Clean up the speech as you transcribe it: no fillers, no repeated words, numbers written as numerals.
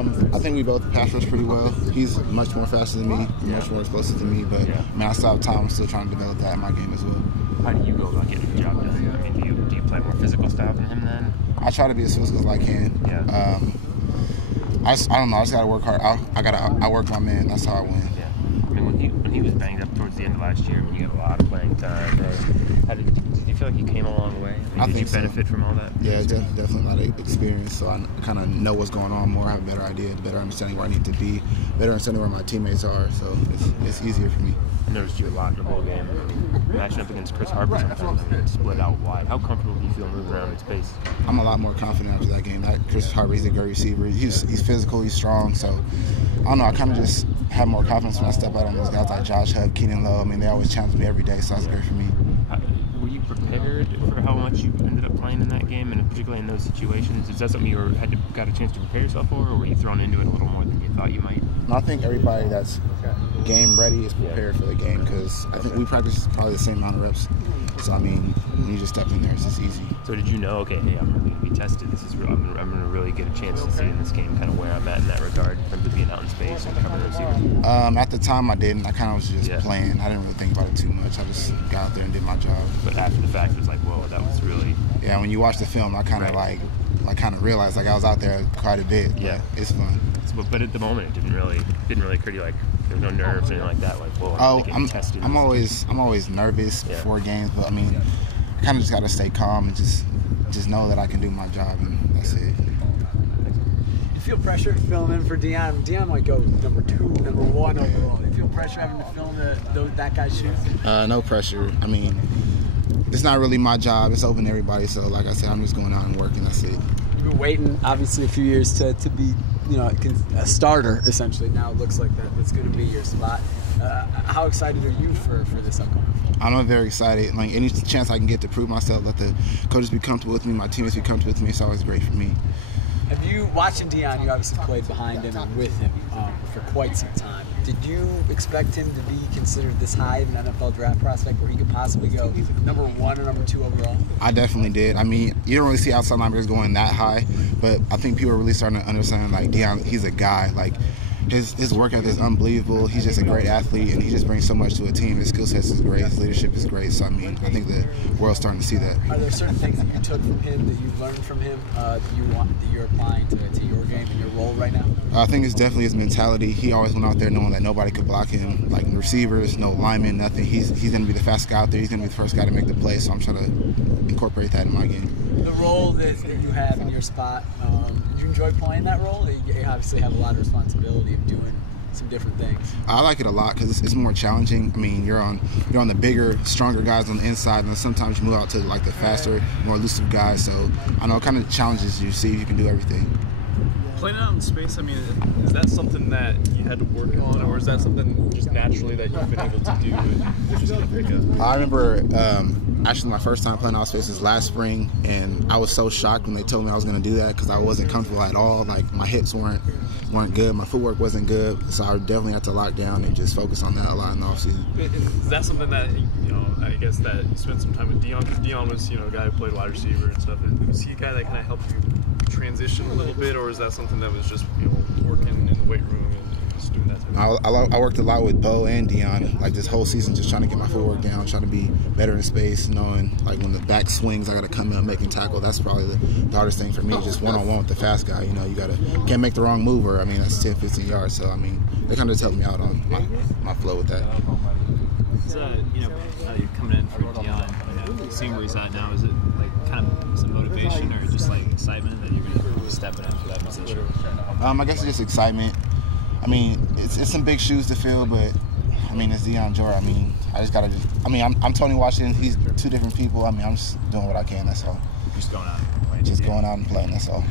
I think we both pass rush pretty well. He's much more faster than me, much more explosive than me, but I mean, I still have time. I'm still trying to develop that in my game as well. How do you go about getting the job done? I mean, do you play more physical style than him then? I try to be as physical as I can. Yeah. I don't know. I just gotta work hard. I work my man. That's how I win. Yeah. I mean, when he was banged up towards the end of last year, when you got a lot of playing time, did you feel like you came a long way? I mean, did you benefit from all that? Yeah, definitely a lot of experience. So I kind of know what's going on more. I have a better idea, better understanding where I need to be, better understanding where my teammates are. So it's easier for me. I noticed you a lot in the bowl game. Matching up against Chris Harper sometimes, I mean, split out wide. How comfortable do you feel moving around in space? I'm a lot more confident after that game. Chris Harper, he's a great receiver. He's physical, he's strong. So I don't know. I kind of just have more confidence when I step out on those guys like Josh Hub, Keenan Lowe. I mean, they always challenge me every day, so that's great for me. Were you prepared for how much you ended up playing in that game, and particularly in those situations? Is that something you got a chance to prepare yourself for, or were you thrown into it a little more than you thought you might? I think everybody that's game ready is prepared for the game, because I think we practice probably the same amount of reps. So I mean, when you just step in there, it's just easy. So did you know, okay, hey, I'm really going to be tested. This is real. I'm going to really get a chance to see in this game kind of where I'm at in that regard, in terms of being out in space and covering receivers? At the time, I didn't. I kind of was just playing. I didn't really think about it too much. I just got out there and did my job. But after the fact, it was like, whoa, that was really. Yeah, when you watch the film, I kind of kind of realized I was out there quite a bit. Yeah, it's fun. But at the moment, it didn't really occur to you, like there was no nerves or anything like that. Like, whoa, I'm tested. I'm always nervous before games, but I mean, I kind of just got to stay calm and just know that I can do my job, and that's it. You feel pressure filling in for Deion? Deion might go number 2, number 1 overall. You feel pressure having to film that guy's shoes? No pressure. I mean, it's not really my job. It's open to everybody. So, like I said, I'm just going out and working. That's it. You've been waiting, obviously, a few years to be, a starter. Essentially, now it looks like that's going to be your spot. How excited are you for this upcoming? I'm very excited. Like any chance I can get to prove myself, let the coaches be comfortable with me, my teammates be comfortable with me. It's always great for me. Have you, watching Deion, you obviously played behind him and with him for quite some time. Did you expect him to be considered this high in an NFL draft prospect where he could possibly go number 1 or number 2 overall? I definitely did. I mean, you don't really see outside linebackers going that high, but I think people are really starting to understand, like, Deion, he's a guy. Like, his work ethic is unbelievable. He's just a great athlete, and he just brings so much to a team. His skill set is great. His leadership is great. So, I mean, I think the world's starting to see that. Are there certain things that you took from him, that you've learned from him, that you're applying to your game and your role right now? I think it's definitely his mentality. He always went out there knowing that nobody could block him, like receivers, no linemen, nothing. He's going to be the fastest guy out there. He's going to be the first guy to make the play, so I'm trying to incorporate that in my game. The role that you have in your spot, did you enjoy playing that role? You obviously have a lot of responsibility of doing some different things. I like it a lot because it's more challenging. I mean, you're on the bigger, stronger guys on the inside, and then sometimes you move out to like the faster, more elusive guys. So I know it kind of challenges you, see if you can do everything. Playing out in space, I mean, is that something that you had to work on, or is that something just naturally that you've been able to do and just kind of pick up? I remember actually my first time playing out space was last spring, and I was so shocked when they told me I was going to do that because I wasn't comfortable at all. Like, my hips weren't good, my footwork wasn't good, so I definitely had to lock down and just focus on that a lot in the offseason. Is that something that, I guess that you spent some time with Deion, because Deion was, a guy who played wide receiver and stuff. Was he a guy that kind of helped you transition a little bit, or is that something that was just, working in the weight room and just doing that type of thing? I worked a lot with Bo and Deion, like this whole season, just trying to get my footwork down, trying to be better in space, knowing like when the back swings, I got to come in making tackle. That's probably the hardest thing for me, just one-on-one with the fast guy. You can't make the wrong move, or I mean, that's 10, 15 yards. So I mean, they kind of just helped me out on my flow with that. So, you're coming in for Deion, seeing where he's at now, is it like kind of some motivation or just like excitement that you're going to be stepping in for that position? I guess it's just excitement. I mean, it's some big shoes to fill, but I mean, it's Deion Jordan. I mean, I just gotta. I'm Tony Washington. He's 2 different people. I mean, I'm just doing what I can. That's all. Just going out and playing. Just going out and playing. That's all.